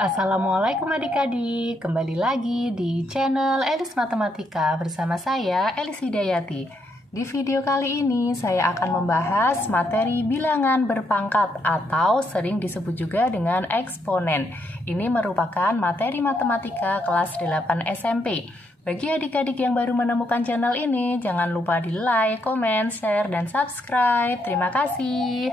Assalamualaikum adik-adik, kembali lagi di channel Elis Matematika bersama saya Elis Hidayati. Di video kali ini saya akan membahas materi bilangan berpangkat atau sering disebut juga dengan eksponen. Ini merupakan materi matematika kelas 8 SMP. Bagi adik-adik yang baru menemukan channel ini, jangan lupa di like, komen, share, dan subscribe. Terima kasih.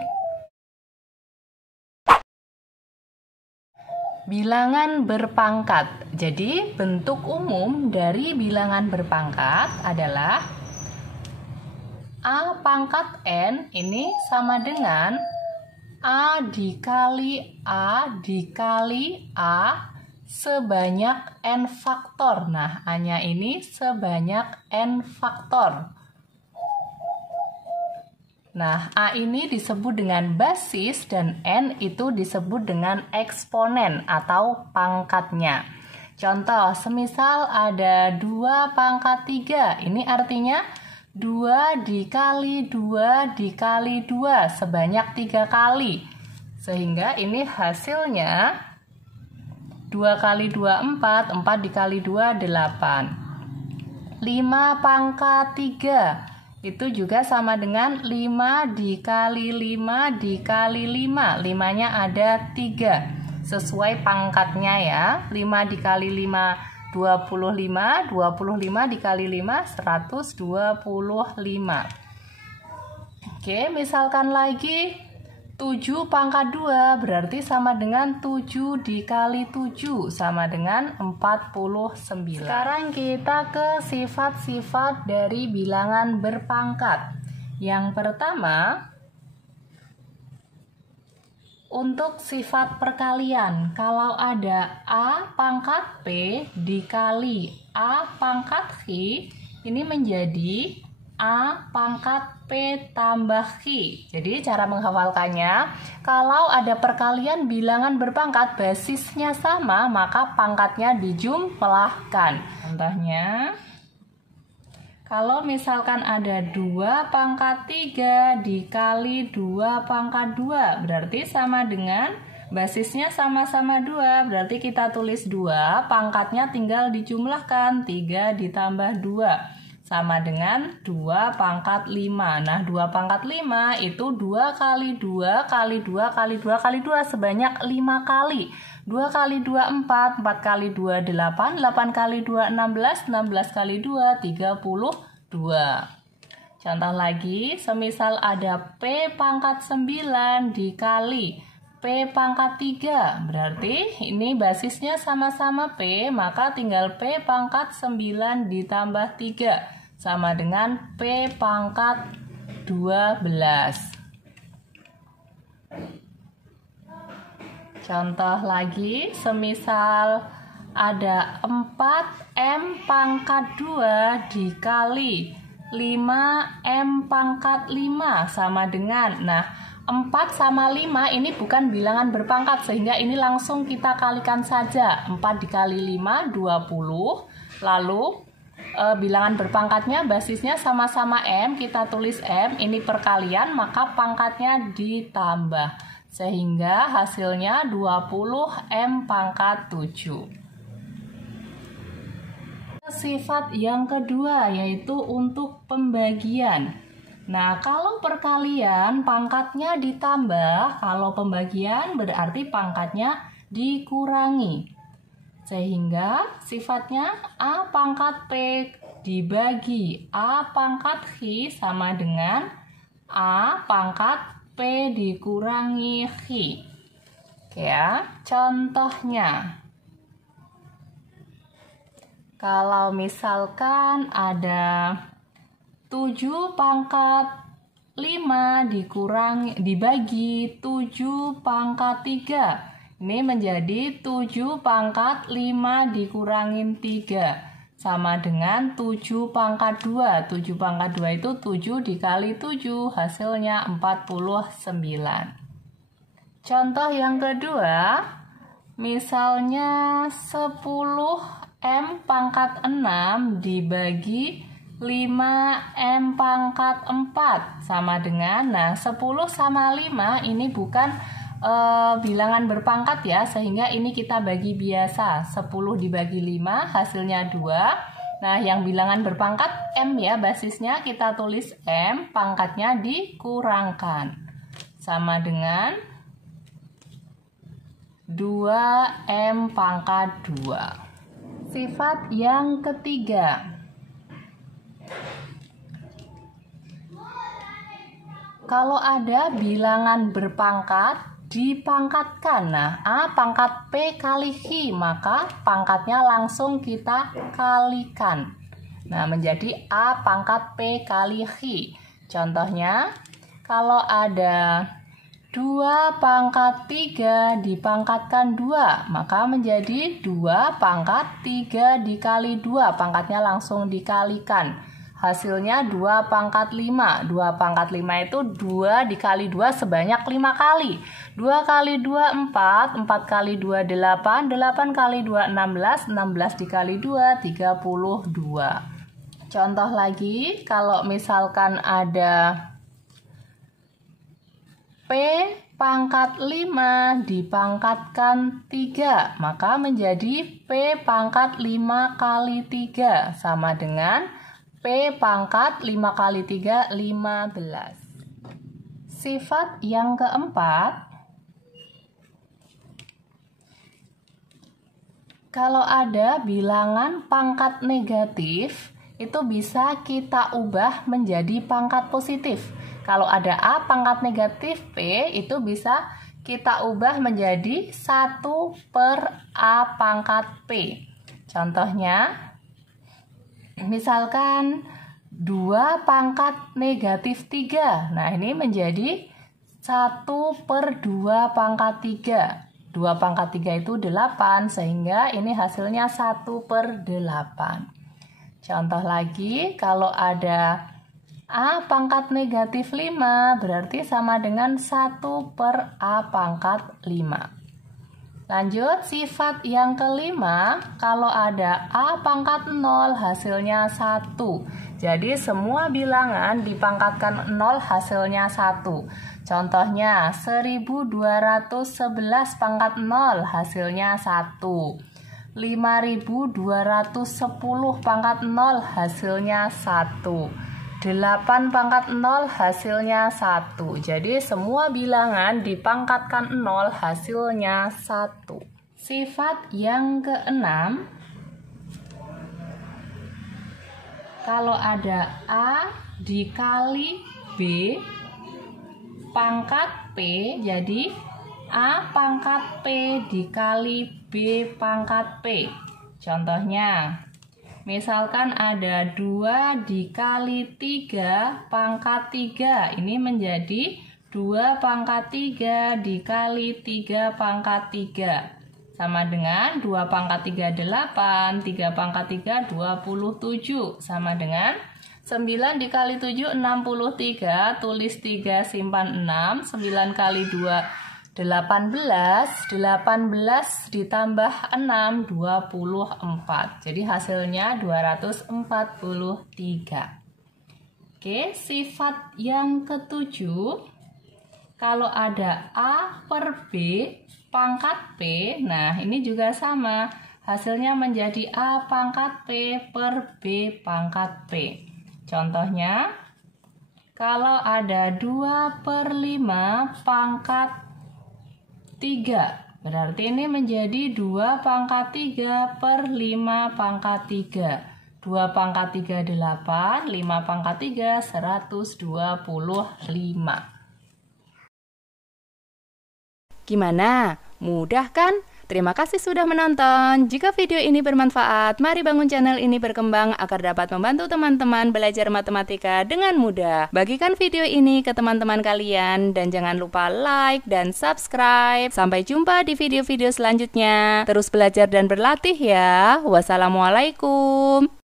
Bilangan berpangkat. Jadi, bentuk umum dari bilangan berpangkat adalah A pangkat N ini sama dengan A dikali A dikali A sebanyak N faktor. Nah, A-nya ini sebanyak N faktor. Nah, A ini disebut dengan basis dan N itu disebut dengan eksponen atau pangkatnya. Contoh, semisal ada 2 pangkat 3. Ini artinya 2 dikali 2 dikali 2 sebanyak 3 kali. Sehingga ini hasilnya 2 kali 2, 4. 4 dikali 2, 8. 5 pangkat 3. Itu juga sama dengan 5 dikali 5 dikali 5. 5-nya ada 3. Sesuai pangkatnya ya. 5 dikali 5, 25. 25 dikali 5, 125. Oke, misalkan lagi 7 pangkat 2 berarti sama dengan 7 dikali 7 sama dengan 49. Sekarang kita ke sifat-sifat dari bilangan berpangkat. Yang pertama, untuk sifat perkalian, kalau ada A pangkat P dikali A pangkat Q, ini menjadi A pangkat P tambah Q. Jadi cara menghafalkannya, kalau ada perkalian bilangan berpangkat basisnya sama, maka pangkatnya dijumlahkan. Contohnya, kalau misalkan ada 2 pangkat 3 dikali 2 pangkat 2, berarti sama dengan basisnya sama-sama 2, berarti kita tulis 2, pangkatnya tinggal dijumlahkan, 3 ditambah 2. Sama dengan 2 pangkat 5. Nah, 2 pangkat 5 itu 2 kali 2 kali 2 kali 2 kali 2 sebanyak 5 kali. 2 kali 2, 4. 4 kali 2, 8. 8 kali 2, 16. 16 kali 2, 32. Contoh lagi, semisal ada P pangkat 9 dikali P pangkat 3. Berarti ini basisnya sama-sama P, maka tinggal P pangkat 9 ditambah 3. Sama dengan P pangkat 12. Contoh lagi, semisal ada 4M pangkat 2 dikali 5M pangkat 5 sama dengan, nah 4 sama 5 ini bukan bilangan berpangkat, sehingga ini langsung kita kalikan saja. 4 dikali 5, 20. Lalu bilangan berpangkatnya basisnya sama-sama M, kita tulis M, ini perkalian, maka pangkatnya ditambah. Sehingga hasilnya 20M pangkat 7. Sifat yang kedua yaitu untuk pembagian. Nah, kalau perkalian pangkatnya ditambah, kalau pembagian berarti pangkatnya dikurangi. Sehingga sifatnya A pangkat P dibagi A pangkat Q sama dengan A pangkat P dikurangi Q. Oke ya, contohnya. Kalau misalkan ada 7 pangkat 5 dibagi 7 pangkat 3. Ini menjadi 7 pangkat 5 dikurangin 3. Sama dengan 7 pangkat 2. 7 pangkat 2 itu 7 dikali 7. Hasilnya 49. Contoh yang kedua, misalnya 10M pangkat 6 dibagi 5M pangkat 4 sama dengan, nah 10 sama 5 ini bukan bilangan berpangkat ya, sehingga ini kita bagi biasa. 10 dibagi 5 hasilnya 2. Nah, yang bilangan berpangkat M ya, basisnya kita tulis M, pangkatnya dikurangkan. Sama dengan 2M pangkat 2. Sifat yang ketiga. Kalau ada bilangan berpangkat dipangkatkan, nah A pangkat P kali Hi, maka pangkatnya langsung kita kalikan. Nah, menjadi A pangkat P kali Hi. Contohnya, kalau ada 2 pangkat 3 dipangkatkan 2, maka menjadi 2 pangkat 3 dikali 2, pangkatnya langsung dikalikan. Hasilnya 2 pangkat 5. 2 pangkat 5 itu 2 dikali 2 sebanyak 5 kali. 2 kali 2 4, 4 kali 2 8, 8 kali 2 16, 16 dikali 2 32. Contoh lagi, kalau misalkan ada P pangkat 5 dipangkatkan 3, maka menjadi P pangkat 5 kali 3, sama dengan P pangkat 5 kali 3, 15. Sifat yang keempat, kalau ada bilangan pangkat negatif, itu bisa kita ubah menjadi pangkat positif. Kalau ada A pangkat negatif P, itu bisa kita ubah menjadi 1 per A pangkat P. Contohnya, misalkan 2 pangkat negatif 3. Nah, ini menjadi 1 per 2 pangkat 3. 2 pangkat 3 itu 8, sehingga ini hasilnya 1 per 8. Contoh lagi, kalau ada A pangkat negatif 5, berarti sama dengan 1 per A pangkat 5. Lanjut, sifat yang kelima, kalau ada A pangkat 0, hasilnya 1. Jadi semua bilangan dipangkatkan 0, hasilnya 1. Contohnya, 1211 pangkat 0, hasilnya 1. 5210 pangkat 0, hasilnya 1. 8 pangkat 0 hasilnya 1. Jadi semua bilangan dipangkatkan 0 hasilnya 1. Sifat yang keenam, kalau ada A dikali B pangkat P, jadi A pangkat P dikali B pangkat P. Contohnya, misalkan ada 2 dikali 3 pangkat 3. Ini menjadi 2 pangkat 3 dikali 3 pangkat 3. Sama dengan 2 pangkat 3 8, 3 pangkat 3 27. Sama dengan 9 dikali 7 63, tulis 3 simpan 6, 9 kali 2 18, 18 ditambah 6, 24. Jadi hasilnya 243. Oke, sifat yang ketujuh, kalau ada A per B pangkat P, nah ini juga sama. Hasilnya menjadi A pangkat P per B pangkat P. Contohnya, kalau ada 2 per 5 pangkat 3, berarti ini menjadi 2 pangkat 3 per 5 pangkat 3. 2 pangkat 3 8, 5 pangkat 3 125. Gimana? Mudah kan? Terima kasih sudah menonton. Jika video ini bermanfaat, mari bangun channel ini berkembang agar dapat membantu teman-teman belajar matematika dengan mudah. Bagikan video ini ke teman-teman kalian dan jangan lupa like dan subscribe. Sampai jumpa di video-video selanjutnya. Terus belajar dan berlatih ya. Wassalamualaikum.